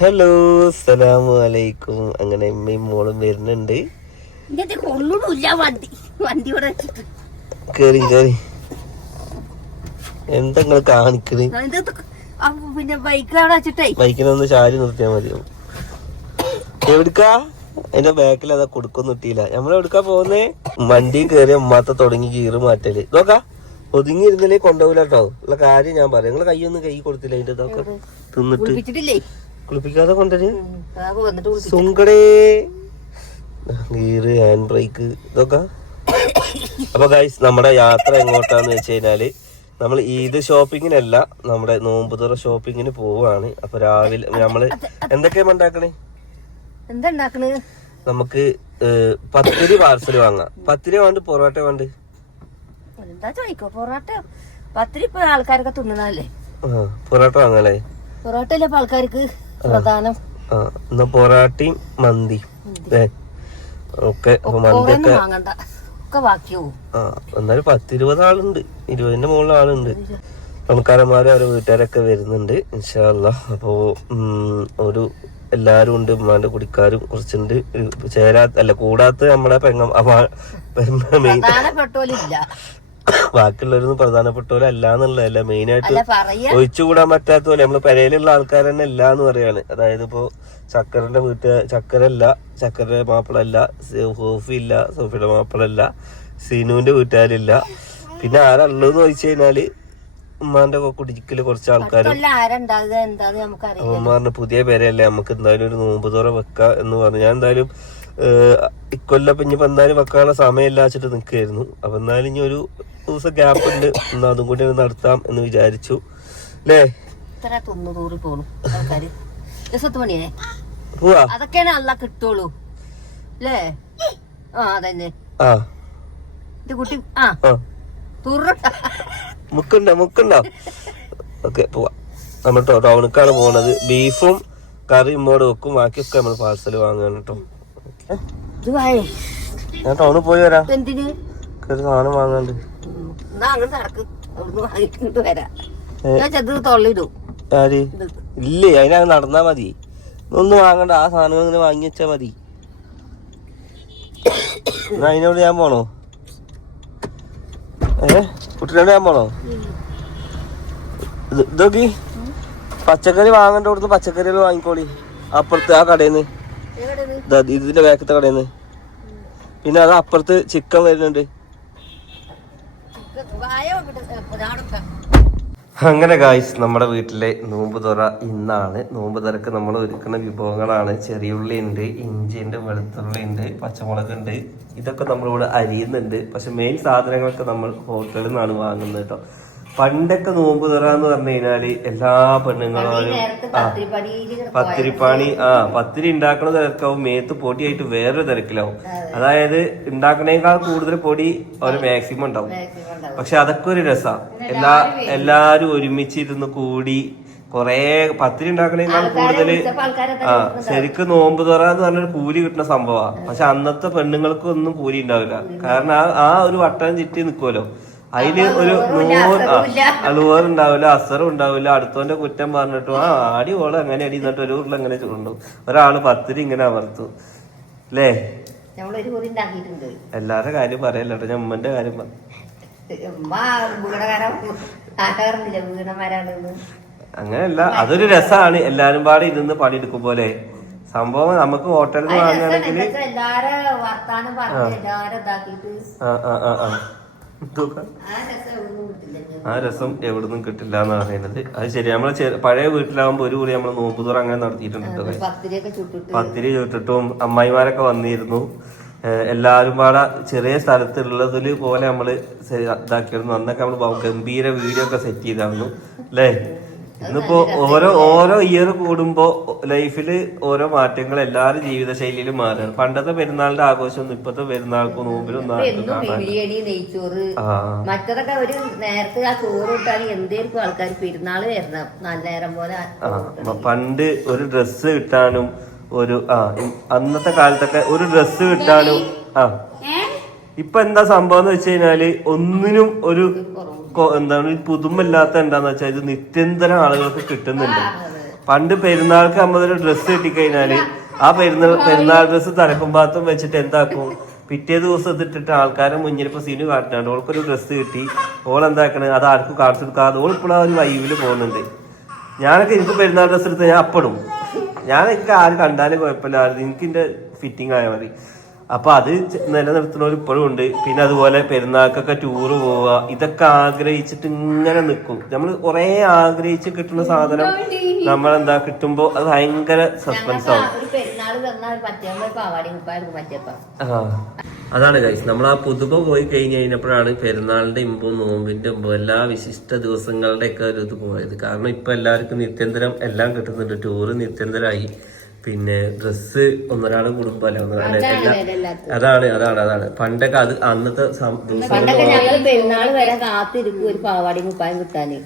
Hello അസ്സലാമു അലൈക്കും. അങ്ങനെ അമ്മയും മോളും വരുന്നുണ്ട്. കേറി കേറി. എന്താ നിങ്ങൾ കാണിക്കണ്? ബൈക്കിനൊന്ന് ചാരി നിർത്തിയാ മതിയോ? എവിടുക്കാ? അതിന്റെ ബാക്കിൽ അതാ കൊടുക്കൊന്നും ഇട്ടില്ല. നമ്മളെവിടുക്കാ പോകുന്നേ? വണ്ടി കയറി ഉമ്മാത്ത തുടങ്ങി ഗീറ് മാറ്റല്. നോക്കാ ഒതുങ്ങി ഇരുന്നില്ലേ കൊണ്ടുപോകില്ല കേട്ടോ. ഉള്ള കാര്യം ഞാൻ പറയാം. നിങ്ങള് കൈയൊന്നും കൈ കൊടുത്തില്ല. അതിന്റെ ഇതൊക്കെ തിന്നിട്ട് കുളിപ്പിക്കാതെ കൊണ്ടുവര്. സുങ്കടേ ഗീറ് ഹാൻഡ് ബ്രേക്ക് ഇതൊക്കെ. അപ്പൊ ഗൈസ് നമ്മുടെ യാത്ര എങ്ങോട്ടാന്ന് വെച്ച് കഴിഞ്ഞാല് നമ്മൾ ഈദ് ഷോപ്പിങ്ങിനല്ല, നമ്മുടെ നോമ്പുതുറ ഷോപ്പിങ്ങിന് പോവാണ്. അപ്പൊ രാവിലെ നമ്മള് എന്തൊക്കെയാ ഉണ്ടാക്കണേ? നമുക്ക് പത്തിരി പാർസൽ വാങ്ങാം. പത്തിരി വേണ്ട പൊറോട്ട വേണ്ട? എന്താ ചോദിക്കോ? പൊറോട്ട പത്തിരി ഇപ്പൊ ആൾക്കാരൊക്കെ തിന്നണല്ലേ. പൊറോട്ട വാങ്ങാല്ലേ? പൊറോട്ട അല്ലേ ഇപ്പൊ ആൾക്കാർക്ക് പ്രധാനം. എന്നാ പൊറാട്ടയും മന്തി ഒക്കെ. മന്തിയൊക്കെ വാങ്ങണ്ട, ഒക്കെ ബാക്കിയാവും. എന്നാലും 10-20 ആളുണ്ട്, 20ന്റെ മുകളിൽ ആളുണ്ട്. പണക്കാരന്മാരും അവരുടെ വീട്ടുകാരൊക്കെ വരുന്നുണ്ട് ഇൻഷാ അല്ലാഹ്. അപ്പോ ഒരു എല്ലാരും ഉണ്ട്. ഉമ്മാന്റെ കുടിക്കാരും കുറച്ചുണ്ട്. കൂടാത്ത നമ്മുടെ ബാക്കിയുള്ളവരൊന്നും പ്രധാനപ്പെട്ടവരും അല്ല എന്നുള്ളതല്ല, മെയിനായിട്ട് ഒഴിച്ചുകൂടാൻ പറ്റാത്ത പോലെ നമ്മള് പെരയിലുള്ള ആൾക്കാർ തന്നെ ഇല്ല എന്ന് പറയാണ്. അതായത് ഇപ്പോ ചക്കരന്റെ ചക്കരല്ല, ചക്കരയുടെ മാപ്പിളല്ല, സോഫി ഇല്ല, സോഫിയുടെ മാപ്പിളല്ല, സീനുവിന്റെ വീട്ടുകാരില്ല. പിന്നെ ആരുള്ളൂന്ന് ചോദിച്ചു കഴിഞ്ഞാല് ഉമ്മാന്റെ കുടിക്കല് കുറച്ച് ആൾക്കാരും. ഉമ്മാറിന് പുതിയ പേരല്ലേ, നമുക്ക് എന്തായാലും ഒരു നോമ്പ് തുറ വെക്കാം എന്ന് പറഞ്ഞു. ഞാൻ എന്തായാലും ഇക്കൊല്ലം ഇനിയിപ്പോ എന്തായാലും വെക്കാനുള്ള സമയം വെച്ചിട്ട് നിൽക്കായിരുന്നു. അപ്പൊ എന്നാലും ഇനി ഒരു ദിവസം ഗ്യാപ്പ് ഉണ്ട്, എന്നാ അതും കൂടി നടത്താം എന്ന് വിചാരിച്ചു. അല്ലേ? പോവാ, അതൊക്കെയാണ് അല്ല കിട്ടുള്ളൂ അല്ലേ? അതന്നെ കുട്ടി മുക്കുണ്ടോ? ഓക്കെ പോവാ. നമ്മൾ ടൗണിക്കാണ് പോണത്. ബീഫും കറി ഇമ്മോട് വെക്കും, ബാക്കിയൊക്കെ നമ്മൾ പാർസൽ വാങ്ങാൻ കേട്ടോ. ഞാൻ ടൗണിൽ പോയി വരാം. ഒരു സാധനം വാങ്ങാണ്ട്. ഇല്ലേ, അതിനകത്ത് നടന്നാ മതി. ഒന്നും വാങ്ങണ്ട, ആ സാധനങ്ങൾ ഇങ്ങനെ വാങ്ങി വെച്ചാ മതി. എന്നാ അതിനോട് ഞാൻ പോണോ? കുട്ടിനോട് ഞാൻ പോണോ? ഇതൊക്കെ പച്ചക്കറി വാങ്ങേണ്ട കൊടുത്ത് പച്ചക്കറികൾ വാങ്ങിക്കോളി അപ്പുറത്ത് ആ കടയിന്ന്, ഇതിന്റെ ബാക്കത്തെ കടയിന്ന്. പിന്നെ അത് അപ്പുറത്ത് ചിക്കൻ വരുന്നുണ്ട്. അങ്ങനെ ഗായ്സ്, നമ്മുടെ വീട്ടിലെ നോമ്പ് തുറ ഇന്നാണ്. നോമ്പ് തുറക്ക് നമ്മൾ ഒരുക്കുന്ന വിഭവങ്ങളാണ്. ചെറിയുള്ളി ഉണ്ട്, ഇഞ്ചി ഉണ്ട്, വെളുത്തുള്ളി ഉണ്ട്, പച്ചമുളക് ഉണ്ട്. ഇതൊക്കെ നമ്മളിവിടെ അരിയുന്നുണ്ട്. പക്ഷെ മെയിൻ സാധനങ്ങളൊക്കെ നമ്മൾ ഹോട്ടലിൽ നിന്നാണ് വാങ്ങുന്നത് കേട്ടോ. പണ്ടൊക്കെ നോമ്പ് തുറ എന്ന് പറഞ്ഞു കഴിഞ്ഞാല് എല്ലാ പെണ്ണുങ്ങളും പത്തിരി ഉണ്ടാക്കുന്ന തിരക്കാവും, മേത്ത് പൊടിയായിട്ട് വേറൊരു തിരക്കിലാവും. അതായത് ഉണ്ടാക്കണേക്കാൾ കൂടുതൽ പൊടി ഒരു മാക്സിമം ഉണ്ടാവും. പക്ഷെ അതൊക്കെ ഒരു രസമാണ്. എല്ലാരും ഒരുമിച്ചിരുന്ന് കൂടി കൊറേ പത്തിരി ഉണ്ടാക്കണേക്കാൾ കൂടുതൽ ശരിക്കും നോമ്പ് തുറ എന്ന് പറഞ്ഞൊരു കൂലി കിട്ടുന്ന സംഭവമാണ്. പക്ഷെ അന്നത്തെ പെണ്ണുങ്ങൾക്ക് ഒന്നും കൂലി ഉണ്ടാവില്ല. കാരണം ആ ഒരു വട്ടം ചുറ്റി നിൽക്കുമല്ലോ, അതില് ഒരു അളുവറുണ്ടാവില്ല, അസറും ഉണ്ടാവില്ല. അടുത്തോന്റെ കുറ്റം പറഞ്ഞിട്ടു ആടി ഓള് അങ്ങനെ അടി എന്നിട്ട് ഒരു ഉരുള അങ്ങനെ ചുണ്ടു. ഒരാള് പത്തിരി ഇങ്ങനെ അമർത്തു അല്ലേ? എല്ലാരുടെ കാര്യം പറയല്ലോ, ഞാൻ ഉമ്മന്റെ കാര്യം പറഞ്ഞു. അങ്ങനെയല്ല, അതൊരു രസമാണ്. എല്ലാരും പാടെ ഇരുന്ന് പണിയെടുക്കും പോലെ സംഭവം. നമുക്ക് ഹോട്ടലിൽ നിന്ന് വാങ്ങുകയാണെങ്കിൽ ആ രസം എവിടുന്നും കിട്ടില്ല എന്ന് പറയുന്നത്. അത് ശരി. നമ്മള് പഴയ വീട്ടിലാവുമ്പോ ഒരു കൂടി നമ്മള് നോമ്പ് തുറ അങ്ങനെ നടത്തിയിട്ടുണ്ട്. പത്തിരി ചുട്ടിട്ടും അമ്മായിമാരൊക്കെ വന്നിരുന്നു. എല്ലാരും പാടെ ചെറിയ സ്ഥലത്തുള്ളതില് പോലെ നമ്മള് ഇതാക്കിയിരുന്നു. അന്നൊക്കെ നമ്മള് ഗംഭീര വീഡിയോ ഒക്കെ സെറ്റ് ചെയ്തായിരുന്നു അല്ലേ? ഇന്നിപ്പോ ഓരോ ഇയർ കൂടുമ്പോ ലൈഫില് ഓരോ മാറ്റങ്ങൾ എല്ലാവരും ജീവിത ശൈലിയിലും മാറുകയാണ്. പണ്ടത്തെ പെരുന്നാളിന്റെ ആഘോഷം ഇപ്പത്തെ പെരുന്നാൾക്കും നോമ്പിലും മറ്റതൊക്കെ ഒരു നേരത്തെ ആ ചോറ് കിട്ടാൻ എന്തായിരിക്കും ആൾക്കാർ പെരുന്നാള് വരണം നല്ല നേരം പോലെ. പണ്ട് ഒരു ഡ്രസ്സ് കിട്ടാനും അന്നത്തെ കാലത്തൊക്കെ ഒരു ഡ്രസ്സ് കിട്ടാനും ഇപ്പൊ എന്താ സംഭവം എന്ന് വെച്ച് കഴിഞ്ഞാല് ഒന്നിനും ഒരു എന്താണ് പുതുമല്ലാത്ത എന്താന്ന് വെച്ചാൽ ഇത് നിത്യന്തരം ആളുകൾക്ക് കിട്ടുന്നുണ്ട്. പണ്ട് പെരുന്നാൾക്ക് നമ്മളൊരു ഡ്രസ്സ് കിട്ടിക്കഴിഞ്ഞാല് ആ പെരുന്നാൾ ഡ്രസ്സ് തലക്കുമ്പാത്തും വെച്ചിട്ട് എന്താക്കും, പിറ്റേ ദിവസം ഇട്ടിട്ട് ആൾക്കാരെ മുന്നിൽ ഇപ്പൊ സീന് കാട്ടാണ്ട് ഓൾക്കൊരു ഡ്രസ്സ് കിട്ടി, ഓളെന്താക്കണേ അത് ആർക്കും കാണിച്ചു കൊടുക്കാതെ ഓൾ ഇപ്പോഴും ആ ഒരു വൈവില് പോകുന്നുണ്ട്. ഞാനൊക്കെ എനിക്ക് പെരുന്നാൾ ഡ്രസ്സ് എടുത്ത് ഞാൻ അപ്പടും, എനിക്ക് ആര് കണ്ടാലും കുഴപ്പമില്ല, എനിക്ക് എന്റെ ഫിറ്റിംഗ് ആയാൽ മതി. അപ്പൊ അത് നിലനിർത്തുന്നവർ ഇപ്പോഴും ഉണ്ട്. പിന്നെ അതുപോലെ പെരുന്നാൾക്കൊക്കെ ടൂറ് പോവുക, ഇതൊക്കെ ആഗ്രഹിച്ചിട്ട് ഇങ്ങനെ നിൽക്കും. നമ്മൾ കുറെ ആഗ്രഹിച്ച് കിട്ടുന്ന സാധനം നമ്മളെന്താ കിട്ടുമ്പോ അത് ഭയങ്കര സസ്പെൻസ് ആവും. അതാണ് ഗൈസ്, നമ്മൾ ആ പുതുമ പോയി കഴിഞ്ഞ് കഴിഞ്ഞപ്പോഴാണ് പെരുന്നാളിന്റെ ഇമ്പും നോമ്പിന്റെ ഇമ്പും എല്ലാ വിശിഷ്ട ദിവസങ്ങളുടെ ഒക്കെ ഒരു ഇത് പോയത്. കാരണം ഇപ്പൊ എല്ലാവർക്കും നിത്യന്തരം എല്ലാം കിട്ടുന്നുണ്ട്. ടൂറ് നിത്യന്തരായി, പിന്നെ ഡ്രസ്സ് ഒന്നൊരാള് കുടുംബമല്ല അതാണ് അതാണ് അതാണ് പണ്ടൊക്കെ അത് അന്നത്തെ ദിവസം പെരുന്നാൾ വരെ കാത്തിരിക്കും ഒരു പാവാടി കുപ്പായം കിട്ടാന്.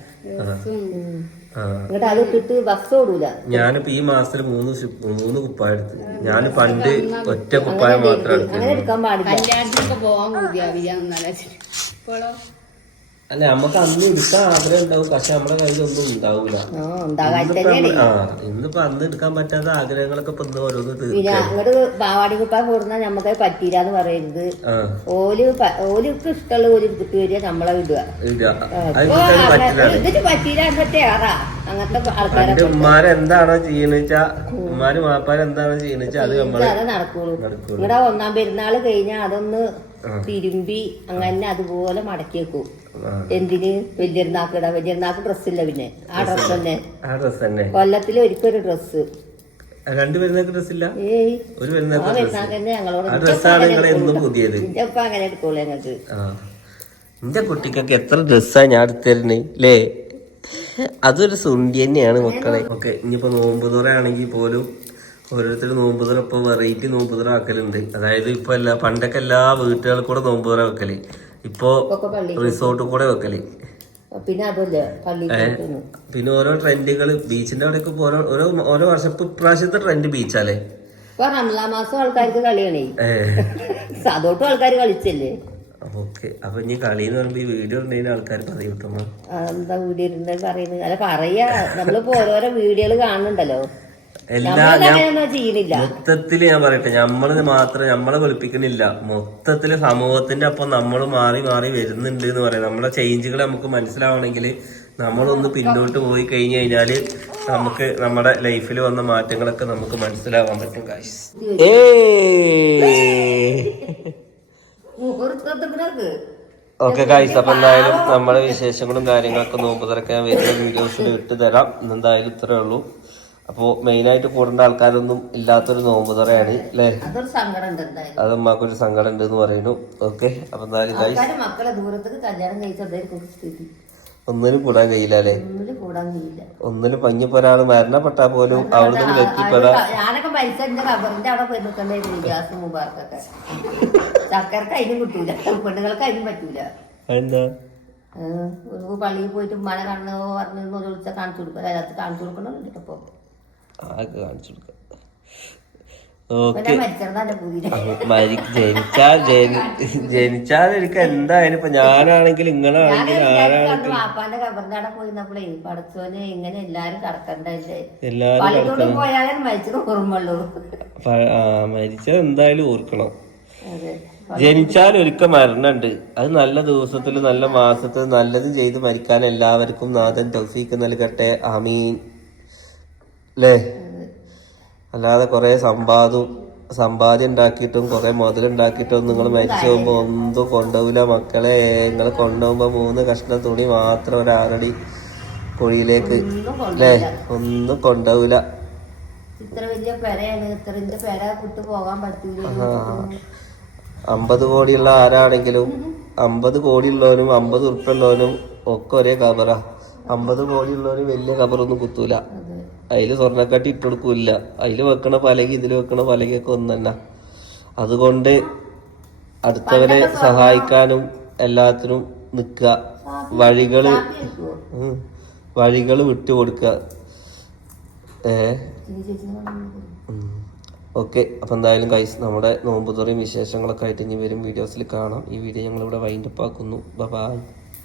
അത് ഇട്ടിട്ട് ബസ് ഓടൂല. ഞാനിപ്പോ ഈ മാസത്തിൽ മൂന്ന് കുപ്പായം എടുത്ത്. ഞാൻ പണ്ട് ഒറ്റ കുപ്പായം മാത്രം അങ്ങനെ എടുക്കാൻ പാടില്ല. അല്ല നമുക്ക് അന്ന് എടുക്കാൻ ആഗ്രഹം ഉണ്ടാവും, പക്ഷെ നമ്മുടെ കയ്യിലൊന്നും ഉണ്ടാവൂല. ഇന്നിപ്പോ അന്ന് എടുക്കാൻ പറ്റാത്ത ആഗ്രഹങ്ങളൊക്കെ ഇപ്പൊ ഇന്ന് ഓരോന്ന് അങ്ങോട്ട് പാവാടി കുപ്പായം കൊടുന്നാ നമ്മക്ക് പറ്റീല എന്ന് പറയരുത്. ഓലിക്ക് ഇഷ്ടമുള്ള ഒരു കുട്ടി വരിക നമ്മളെ വിടുക. ഇതിട്ട് പറ്റീല അങ്ങനത്തെ ആൾക്കാരെ ഉമ്മാരെന്താണോ ചെയ്യണെച്ചാ, ഉമ്മാര് മാപ്പാരെന്താണോ ചെയ്യണെച്ചാ അത് നടക്കുള്ളൂ. ഇവിടെ ഒന്നാം പെരുന്നാള് കഴിഞ്ഞാൽ അതൊന്ന് തിരുമ്പി അങ്ങനെ അതുപോലെ മടക്കി വെക്കും. എന്തിന്? വലിയൊരുനാക്ക് ഡ്രസ്സില്ല. പിന്നെ ആ ഡ്രസ് തന്നെ കൊല്ലത്തിൽ ഒരിക്കലൊരു ഡ്രസ്സ്. രണ്ട് പെരുന്നാക്ക് ഡ്രസ്സില്ല. ഒരു പെരുന്നാക്ക് തന്നെ ഞങ്ങളോട് അങ്ങനെ എടുക്കോളൂ ഞങ്ങൾക്ക്. എന്റെ കുട്ടിക്കൊക്കെ എത്ര ഡ്രസ്സാ ഞാൻ എടുത്തരുന്നേ അല്ലേ? അതൊരു സുണ്ടി തന്നെയാണ് മക്കളെ. ഓക്കെ, ഇനിയിപ്പോ നോമ്പ് തുറയാണെങ്കിൽ പോലും ഓരോരുത്തർ നോമ്പ് തുറ ഇപ്പൊ വെറൈറ്റി നോമ്പ് തുറ ആക്കലുണ്ട്. അതായത് ഇപ്പൊ പണ്ടൊക്കെ എല്ലാ വീട്ടുകളിൽ കൂടെ നോമ്പ് തുറ വെക്കല്, ഇപ്പൊ റിസോർട്ടിൽ കൂടെ വെക്കല്. പിന്നെ ഓരോ ട്രെൻഡുകൾ ബീച്ചിന്റെ അവിടെയൊക്കെ ഓരോ വർഷം ഇപ്പൊ ഇപ്രാവശ്യത്തെ ട്രെൻഡ് ബീച്ചാലേ. റമളാൻ മാസം ആൾക്കാർക്ക് കളിയാണേ, അതോട്ടും ആൾക്കാർ കളിച്ചല്ലേ. ഓക്കെ, അപ്പൊ ഇനി കളിന്ന് പറയുമ്പോ ഈ വീഡിയോ ഉണ്ടെങ്കിൽ ആൾക്കാർ പറയും എന്താ വീഡിയോ പറയുന്നത്? അല്ല പറയാ, നമ്മളിപ്പോ ഓരോരോ വീഡിയോകൾ കാണുന്നുണ്ടല്ലോ. മൊത്തത്തില് ഞാൻ പറയട്ടെ, നമ്മളെ വെളുപ്പിക്കണില്ല, മൊത്തത്തില് സമൂഹത്തിന്റെ ഒപ്പം നമ്മൾ മാറി മാറി വരുന്നുണ്ട് എന്ന് പറയാം. നമ്മളെ ചേഞ്ചുകൾ നമുക്ക് മനസ്സിലാവണമെങ്കിൽ നമ്മളൊന്ന് പിന്നോട്ട് പോയി കഴിഞ്ഞു കഴിഞ്ഞാല് നമുക്ക് നമ്മുടെ ലൈഫിൽ വന്ന മാറ്റങ്ങളൊക്കെ നമുക്ക് മനസ്സിലാവാൻ പറ്റും. ഗൈസ് ഓക്കെ ഗൈസ്, അപ്പൊ എന്തായാലും നമ്മുടെ വിശേഷങ്ങളും കാര്യങ്ങളൊക്കെ നോമ്പ് തുറക്കാൻ വരുന്ന വീഡിയോസിൽ ഇട്ട് തരാം. എന്തായാലും ഇത്രേ ഉള്ളൂ. അപ്പൊ മെയിനായിട്ട് കൂടേണ്ട ആൾക്കാരൊന്നും ഇല്ലാത്തൊരു നോമ്പ് തുറയാണ് അല്ലേ? അത് ഉമ്മാക്കൊരു സങ്കടം ഉണ്ട് എന്ന് പറയുന്നു. ഓക്കെ, അപ്പൊ എന്തായാലും ഒന്നിനും കൂടാൻ കഴിയില്ല അല്ലേ? ഒന്നിനും പഞ്ഞിപ്പോ ഒരാള് മരണപ്പെട്ടാ പോലും അവിടുന്ന് വ്യക്തിപ്പെടാം. ഞാനൊക്കെ മരിച്ചതിന്റെ റബ്ബറിന്റെ അവിടെ പോയി നിൽക്കണ്ടായിരുന്നു. ഗ്യാസ് മുമ്പാർക്കൊക്കെ ചക്കർക്ക് അതിനും കിട്ടൂല, പെണ്ണുങ്ങൾക്ക് അതിനും പറ്റൂല. എന്താ പള്ളിയിൽ പോയിട്ട് മഴ കാണുന്നോ പറഞ്ഞു വിളിച്ചാൽ കാണിച്ചു കൊടുക്കുക, അതിനകത്ത് കാണിച്ചു കൊടുക്കണമെന്നുണ്ട്. അപ്പൊ കാണിച്ചു കൊടുക്കാം. ജനിച്ചാൽ എനിക്ക് എന്തായാലും ഇപ്പൊ ഞാനാണെങ്കിൽ നിങ്ങളാണെങ്കിൽ ആരാണെങ്കിൽ വാപ്പാന്റെ കബറിന്റെ അവിടെ പോയിരുന്നപ്പോഴേ പടച്ചോനെ ഇങ്ങനെ എല്ലാരും കടക്കണ്ടല്ലേ, പള്ളിയോടും പോയാലും മരിച്ചത് ഓർമ്മയുള്ളൂ. മരിച്ചത് എന്തായാലും ഓർക്കണം. ജനിച്ചാൽ ഒരിക്കൽ മരണുണ്ട്, അത് നല്ല ദിവസത്തിൽ നല്ല മാസത്തിൽ നല്ലത് ചെയ്ത് മരിക്കാൻ എല്ലാവർക്കും നാഥൻ തൗഫീക്ക് നൽകട്ടെ, ആമീൻ അല്ലേ? അല്ലാതെ കുറെ സമ്പാദ്യം ഉണ്ടാക്കിയിട്ടും കുറെ മുതലുണ്ടാക്കിയിട്ടും നിങ്ങൾ മരിച്ചു പോകുമ്പോ ഒന്നും കൊണ്ടുപോകില്ല മക്കളെ. നിങ്ങൾ കൊണ്ടുപോകുമ്പോ 3 കഷ്ണം തുണി മാത്രം ഒരു 6 അടി കുഴിയിലേക്ക് അല്ലേ, ഒന്നും കൊണ്ടുപോകില്ല. ഇത്ര വലിയ പെരയാണ്, ഇത്രന്റെ പെര വിട്ടു പോകാൻ പറ്റൂല. 50 കോടിയുള്ള ആരാണെങ്കിലും 50 കോടിയുള്ളവനും 50 ഉറുപ്പുള്ളവനും ഒക്കെ ഒരേ കബറാ. 50 കോടിയുള്ളവനും വലിയ കബറൊന്നും കുത്തൂല, അതില് സ്വർണ്ണക്കട്ടി ഇട്ടുകൊടുക്കൂല. അതില് വെക്കണ പലക ഇതില് വെക്കണ പലകൊക്കെ ഒന്ന് തന്നെ. അതുകൊണ്ട് അടുത്തവരെ സഹായിക്കാനും എല്ലാത്തിനും നിക്കുക, വഴികള് വിട്ടുകൊടുക്കുക. ഓക്കെ, അപ്പൊ എന്തായാലും ഗൈസ് നമ്മുടെ നോമ്പ് തുറയും വിശേഷങ്ങളൊക്കെ ആയിട്ട് ഇനി വരും വീഡിയോസിൽ കാണാം. ഈ വീഡിയോ ഞങ്ങളിവിടെ വൈൻഡപ്പ് ആക്കുന്നു. ബൈ.